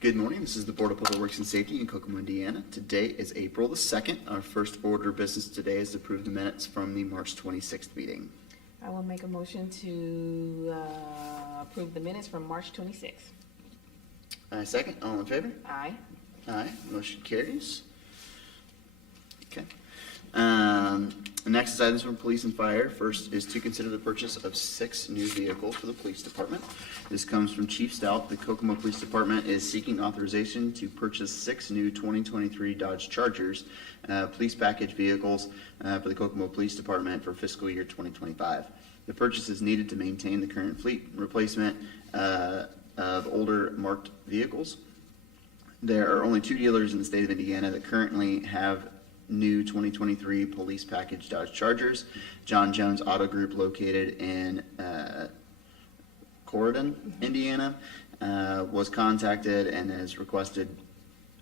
Good morning. This is the Board of Public Works and Safety in Kokomo, Indiana. Today is April the 2nd. Our first order of business today is to approve the minutes from the March 26th meeting. I will make a motion to approve the minutes from March 26th. Second. All in favor? Aye. Aye. Motion carries. Okay. Next is items from police and fire. First is to consider the purchase of 6 new vehicles for the police department. This comes from Chief Stout. The Kokomo Police Department is seeking authorization to purchase 6 new 2023 Dodge Chargers police package vehicles for the Kokomo Police Department for fiscal year 2025. The purchase is needed to maintain the current fleet replacement of older marked vehicles. There are only 2 dealers in the state of Indiana that currently have new 2023 police package Dodge Chargers. John Jones Auto Group, located in Corydon, Indiana, was contacted and has requested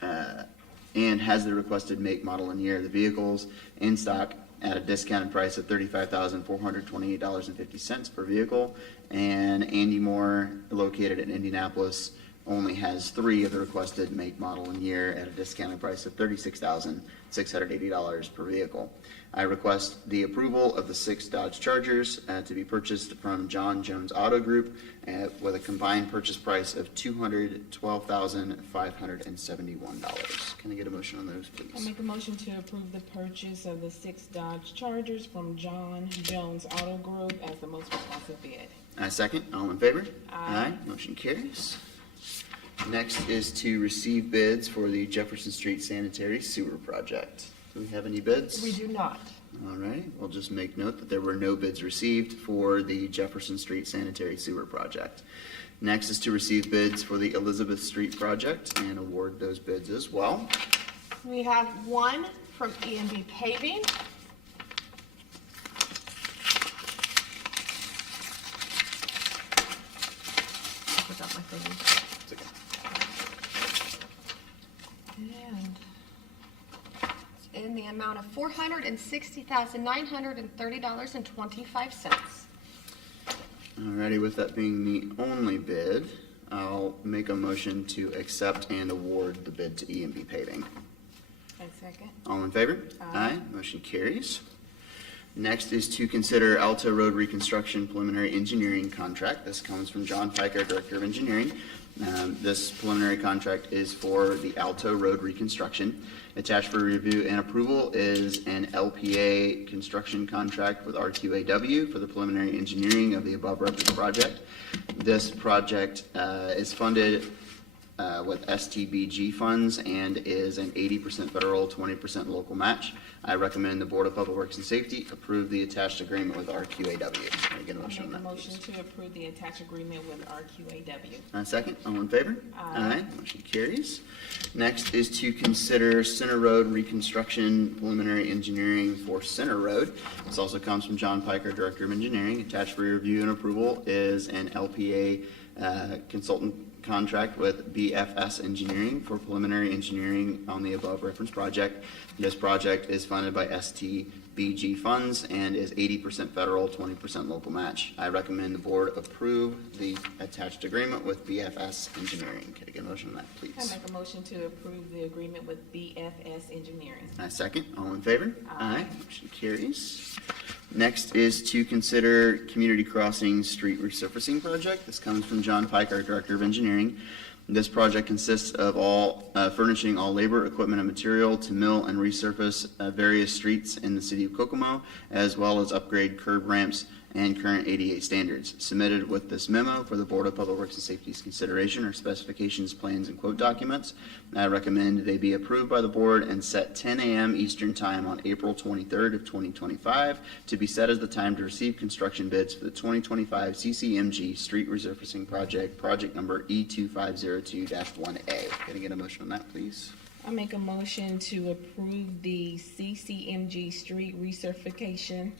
has the requested make, model, and year of the vehicles in stock at a discounted price of $35,428.50 per vehicle. And Andy Moore, located in Indianapolis, only has 3 of the requested make, model, and year at a discounted price of $36,680 per vehicle. I request the approval of the 6 Dodge Chargers to be purchased from John Jones Auto Group with a combined purchase price of $212,571. Can I get a motion on those, please? I make a motion to approve the purchase of the 6 Dodge Chargers from John Jones Auto Group as the most responsive bid. Second. All in favor? Aye. Motion carries. Next is to receive bids for the Jefferson Street Sanitary Sewer Project. Do we have any bids? We do not. All right, we'll just make note that there were no bids received for the Jefferson Street Sanitary Sewer Project. Next is to receive bids for the Elizabeth Street Project and award those bids as well. We have one from E&B Paving. Without my thing. It's okay. And it's in the amount of $460,930.25. Alrighty, with that being the only bid, I'll make a motion to accept and award the bid to E&B Paving. I second. All in favor? Aye. Motion carries. Next is to consider Alto Road Reconstruction Preliminary Engineering Contract. This comes from John Piker, Director of Engineering. This preliminary contract is for the Alto Road reconstruction. Attached for review and approval is an LPA construction contract with RQAW for the preliminary engineering of the above referenced project. This project is funded with STBG funds and is an 80% federal, 20% local match. I recommend the Board of Public Works and Safety approve the attached agreement with RQAW. Can I get a I motion on make a that, motion please? to approve the attached agreement with RQAW. Second. All in favor? Aye. Motion carries. Next is to consider Center Road reconstruction preliminary engineering for Center Road. This also comes from John Piker, Director of Engineering. Attached for review and approval is an LPA consultant contract with BFS Engineering for preliminary engineering on the above referenced project. This project is funded by STBG funds and is 80% federal, 20% local match. I recommend the board approve the attached agreement with BFS Engineering. Can I get a motion on that, I please? make a motion to approve the agreement with BFS Engineering. Second. All in favor? Aye. Motion carries. Next is to consider Community Crossing Street Resurfacing Project. This comes from John Pike, our Director of Engineering. This project consists of furnishing all labor, equipment, and material to mill and resurface various streets in the city of Kokomo, as well as upgrade curb ramps and current ADA standards. Submitted with this memo for the Board of Public Works and Safety's consideration are specifications, plans, and quote documents. I recommend they be approved by the board and set 10 a.m. Eastern Time on April 23rd of 2025 to be set as the time to receive construction bids for the 2025 CCMG Street Resurfacing Project, project number E2502-1A. Can I get a motion on that, please? I make a motion to approve the CCMG Street resurfacing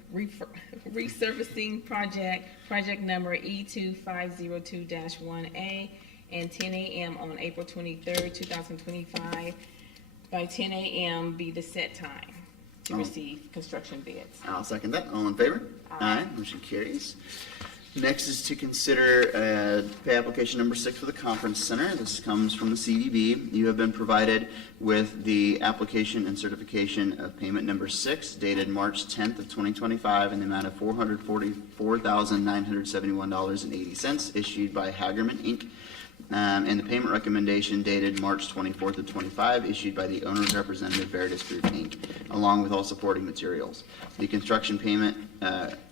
project, project number E2502-1A, and 10 a.m. on April 23rd, 2025. By 10 a.m. be the set time to receive construction bids. I'll second that. All in favor? Aye. Motion carries. Next is to consider pay application number 6 for the conference center. This comes from the CVB. You have been provided with the application and certification of payment number 6 dated March 10th of 2025 in the amount of $444,971.80 issued by Hagerman Inc. And the payment recommendation dated March 24th of 25 issued by the owner's representative Veritas Group Inc., along with all supporting materials. The construction payment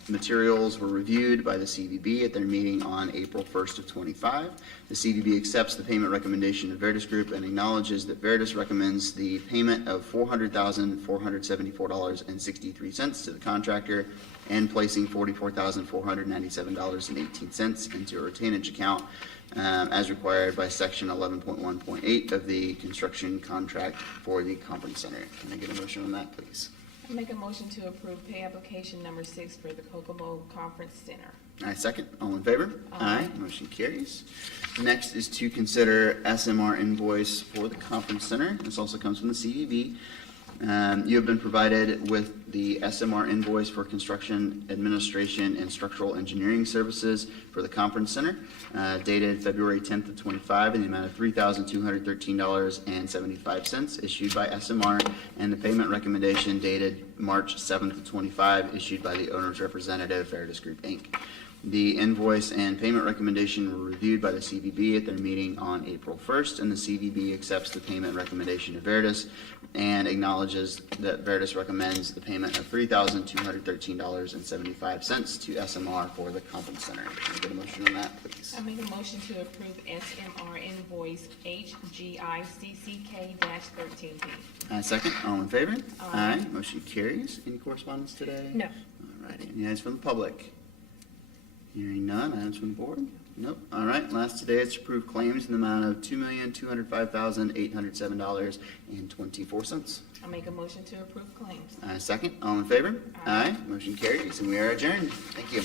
materials were reviewed by the CVB at their meeting on April 1st of 25. The CVB accepts the payment recommendation of Veritas Group and acknowledges that Veritas recommends the payment of $400,474.63 to the contractor and placing $44,497.18 into a retainage account as required by section 11.1.8 of the construction contract for the conference center. Can I get a motion on that, please? I make a motion to approve pay application number 6 for the Kokomo Conference Center. I second. All in favor? Aye. Motion carries. Next is to consider SMR invoice for the conference center. This also comes from the CVB. You have been provided with the SMR invoice for construction, administration, and structural engineering services for the conference center, dated February 10th of 25 in the amount of $3,213.75 issued by SMR, and the payment recommendation dated March 7th of 25 issued by the owner's representative, Veritas Group Inc. The invoice and payment recommendation were reviewed by the CVB at their meeting on April 1st, and the CVB accepts the payment recommendation of Veritas and acknowledges that Veritas recommends the payment of $3,213.75 to SMR for the conference center. Can I get a motion on that, please? I make a motion to approve SMR invoice HGICCK-13P. Second. All in favor? Aye. Motion carries. Any correspondence today? No. All righty. Any items from the public? Hearing none. Items from the board? Nope. All right. Last today is to approve claims in the amount of $2,205,807.24. I make a motion to approve claims. Second. All in favor? Aye. Motion carries, and we are adjourned. Thank you.